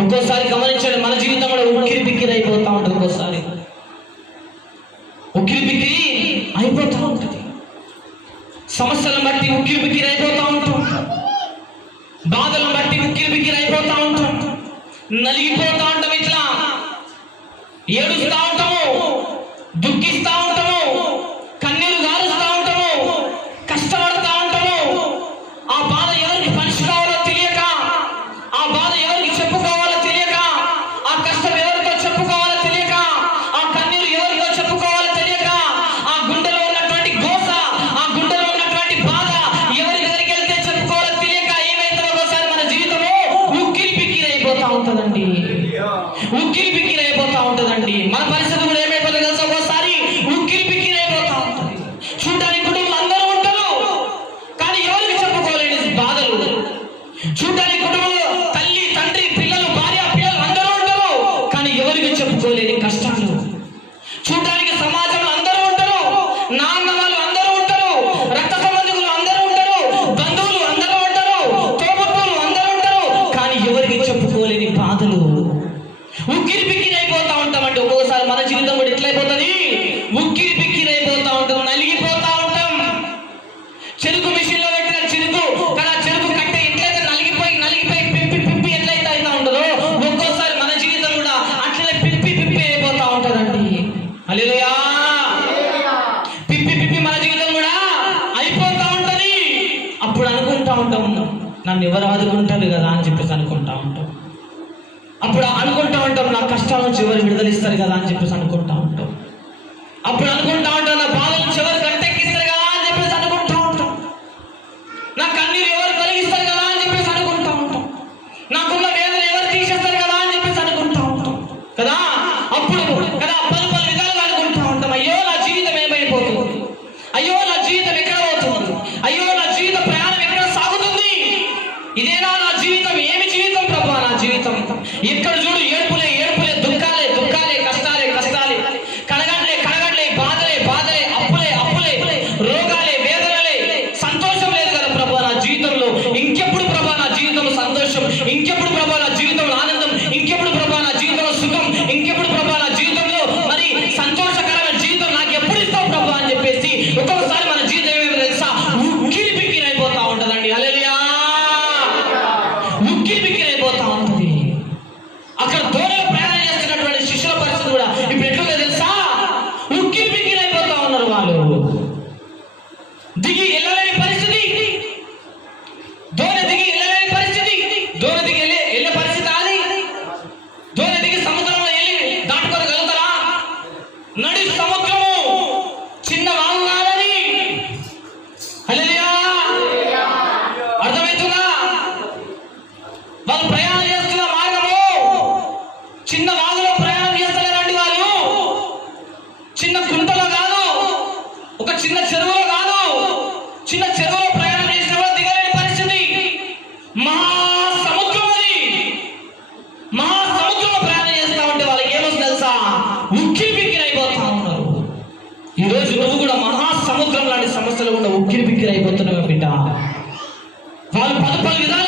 ఒక్కోసారి గమనించండి, మన జీవితంలో ఉక్కిరి బిక్కిరి అయిపోతా ఉంటుంది. ఒక్కోసారి ఉక్కిరి బిక్కిరి అయిపోతూ ఉంటుంది. సమస్యలను బట్టి ఉక్కిరి బిక్కిరి అయిపోతూ ఉంటాం. బాధలను బట్టి ఉక్కిరి బిక్కిరి అయిపోతూ ఉంటాం. నలిగిపోతూ ఉంటాం. ఇట్లా ఏడుస్తూ ఉంటాము, దుఃఖిస్తూ ఉంటాము, కన్నీరు గారుస్తూ ఉంటాము, కష్టపడుతూ ఉంటాము. ఆ బాధ ఎవరికి పంచుకోవాలో తెలియక, ఆ బాధ ఎవరికి చెప్పుకోవాలో తెలియక, ఆ కష్టం ఎవరితో చెప్పుకోవాలో తెలియక, ఆ కన్నీరు ఎవరితో చెప్పుకోవాలో తెలియక, ఆ గుండెలో ఉన్నటువంటి గోస, ఆ గుండెలో ఉన్నటువంటి బాధ ఎవరి దగ్గరికి వెళ్తే చెప్పుకోవాలో తెలియక ఏమైతే ఒకసారి మన జీవితము ఉక్కిరి బిక్కిరి అయిపోతా ఉంటుందండి. ఉక్కిరి బిక్కిరి అయిపోతా ఉంటుందండి. మన పరిస్థితి కూడా ఏమైపోతుంది తెలుసా? ఒకసారి ఉక్కిరి బిక్కిరి అయిపోతా ఉంటుంది. చూడడానికి కుటుంబం అందరూ ఉంటారు, కానీ ఎవరికి చెప్పుకోలేని బాధలు. చూడడానికి కుటుంబంలో తల్లి, తండ్రి, పిల్లలు, భార్య, పిల్లలు అందరూ ఉంటారు, కానీ ఎవరికి చెప్పుకోలేని కష్టాలు. చూడడానికి సమాజంలో అందరూ ఉంటారు, నాన్న వాళ్ళు అందరూ ఉంటారు, రక్త సంబంధికులు అందరూ ఉంటారు, బంధువులు అందరూ ఉంటారు, తోబుట్టువులు అందరూ ఉంటారు, కానీ ఎవరికి చెప్పుకోలేని బాధలు. ఉక్కిరి బిక్కిరి అయిపోతా ఉంటామండి. ఒక్కొక్కసారి మన జీవితం కూడా ఎట్లా అయిపోతుంది? ఉక్కిరి బిక్కిరి అయిపోతా ఉంటాం, నలిగిపోతా ఉంటాం. చెరుకు మిషన్ లో పెట్టిన చెరుకు కదా, చెరుకు కట్టే ఎట్లయితే నలిగిపోయి పిప్పి పిప్పి ఎట్లయితే అవుతా ఉండదో, ఒక్కోసారి మన జీవితం కూడా అట్లనే పిప్పి పిప్పి అయిపోతా ఉంటుందండి. హల్లెలూయా. పిప్పి పిప్పి మన జీవితం కూడా అయిపోతా ఉంటది. అప్పుడు అనుకుంటా ఉంటాం, నన్ను ఎవరు ఆదుకుంటారు కదా అని చెప్పేసి అనుకుంటా ఉంటాం. అప్పుడు అనుకుంటా ఉంటాం, నా కష్టాల నుంచి ఎవరు విడుదలిస్తారు కదా అని చెప్పేసి అనుకుంటా ఉంటాం. అప్పుడు అనుకుంటా ఉంటాం, నా బాధల నుంచి ఎవరు గట్టెక్కిస్తారు కదా అని చెప్పేసి అనుకుంటా ఉంటాం. నా కన్నీరు ఎవరు తొలగిస్తారు కదా అని చెప్పేసి అనుకుంటా ఉంటాం. నాకున్న వేదన ఎవరు తీసేస్తారు కదా అని చెప్పేసి అనుకుంటా ఉంటాం కదా. అప్పుడు కదా పలు పలు విధాలుగా అనుకుంటా ఉంటాం, అయ్యో నా జీవితం ఏమైపోతుంది, అయ్యో నా జీవితం ఎక్కడ పోతుంది, అయ్యో నా జీవిత ప్రయాణం ఎక్కడ సాగుతుంది, ఇదేనా నా జీవితం, ఏమి జీవితం ప్రభా నా జీవితం. ఎక్కడ చూడు ఏడుపులే ఏడుపులే, దుఃఖాలే దుఃఖాలే, కష్టాలే కష్టాలే, కడగట్లే కడగట్లే, బాధలే బాధలే, అప్పులే అప్పులే, రోగాలే వేదనలే, సంతోషం లేదు కదా ప్రభా నా జీవితంలో. ఇంకెప్పుడు ప్రభా నా జీవితంలో సంతోషం, ఇంకెప్పుడు ప్రభా నా జీవితంలో ఆనందం, ఇంకెప్పుడు ప్రభా నా జీవితంలో సుఖం, ఇంకెప్పుడు ప్రభా నా జీవితంలో మరి సంతోషకరమైన జీవితం నాకు ఎప్పుడు ఇస్తావు ప్రభా అని చెప్పేసి ఒక్కొక్కసారి మన జీవితం ఏమేమి తెలుసా? ఉక్కిరి బిక్కిరి అయిపోతా ఉంటుందండి. హల్లెలూయా. ఉక్కిరి బిక్కిరి అయిపోతా ఉంటుంది. అక్కడ దూరంగా ప్రయాణం చేస్తున్నటువంటి శిష్యుల పరిస్థితి కూడా ఇప్పుడు ఎట్లుందో తెలుసా? ఉక్కిరి బిక్కిరి అయిపోతా ఉన్నారు. వాళ్ళు దిగి వెళ్ళలేని పరిస్థితి, దూర దిగి వెళ్ళలేని పరిస్థితి, దూర దిగి వెళ్ళే పరిస్థితి అది. దూర దిగి సముద్రంలో వెళ్ళి దాటుకోగలుగుతారా? నడి సముద్రము చిన్న వాగు కాదని. హల్లెలూయా. అర్థమవుతుందా? వాళ్ళు ప్రయాణం చేస్తున్న మార్గము చిన్న వాగులో ప్రయాణం చేస్తలేరండి. వాళ్ళు చిన్న కుంటలో కాదు, ఒక చిన్న చెరువులో కాదు, చిన్న చెరువులో ప్రయాణం చేసినప్పుడు దిగలేని పరిస్థితి. మహాసముద్రం అది. మహాసముద్రంలో ప్రయాణం చేస్తా ఉంటే వాళ్ళకి ఏమొస్తుంది తెలుసా? ఉక్కిరి బిక్కిరి అయిపోతా ఉన్నారు. ఈరోజు నువ్వు కూడా మహాసముద్రం లాంటి సమస్యలు కూడా ఉక్కిరి బిక్కిరి అయిపోతున్నావు బిడ్డ. వాళ్ళు పలు పలు విధాలు